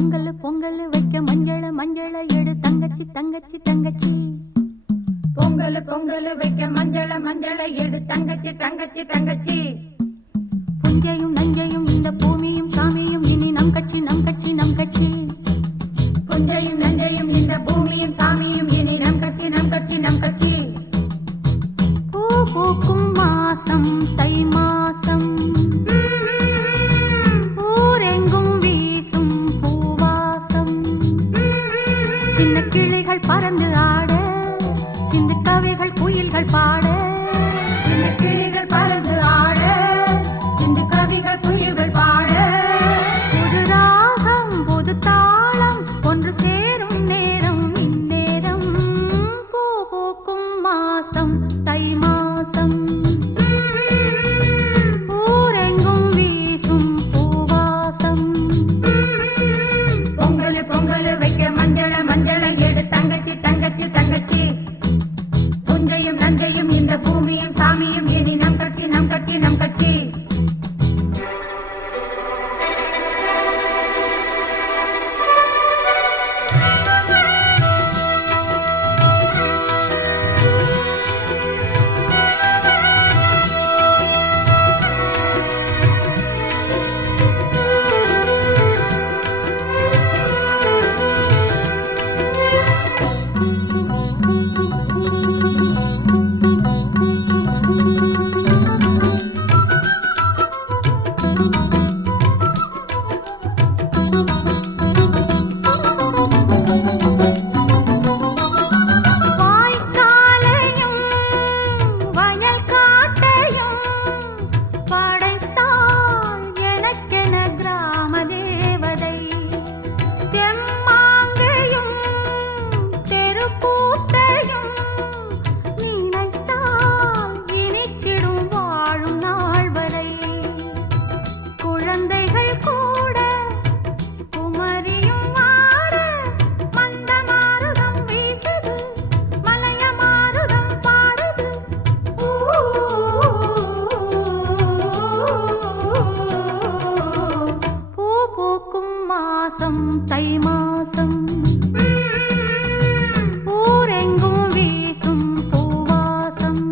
பொங்கல் பொங்கல் வைக்க மஞ்சள மஞ்சள எடு தங்கச்சி தங்கச்சி தங்கச்சி. பொங்கல் பொங்கல் வைக்க மஞ்சள மஞ்சள எடு தங்கச்சி தங்கச்சி தங்கச்சி. புஞ்சையும் நஞ்சையும் இந்த பூமியும் சாமியும் இனி நம் கட்சி நம் கட்சி நம் கட்சி. புஞ்சையும் நஞ்சையும் இந்த பூமியும் சாமியும் இனி நம் கட்சி நம் கட்சி நம் கட்சி. பூ பூக்கும் மாசம் தை மாசம், ஊரெங்கும் வீசும் பூவாசம். சின்ன கிளிகள் பறந்து ஆட, சிந்து கவிகள் குயில்கள் பாட. சின்ன கிளிகள் பறந்து ஆட, சிந்து கவிகள் குயில்கள் பாட. புது ராகம் புது தாளம் ஒன்று சேரும் நேரம் இந்நேரம். பூ பூக்கும் மாசம் தை மாசம், ஊரெங்கும் வீசும் பூவாசம். பொங்கல் பொங்கல் வைக்க மஞ்சள மஞ்சள எடு தங்கச்சி தங்கச்சி தங்கச்சி. புஞ்சையும் நஞ்சையும் இந்த பூமியும் சாமியும் இனி நம் கட்சி நம் கட்சி நம் கட்சி. தை மாசம், ஊரெங்கும் வீசும் பூவாசம்.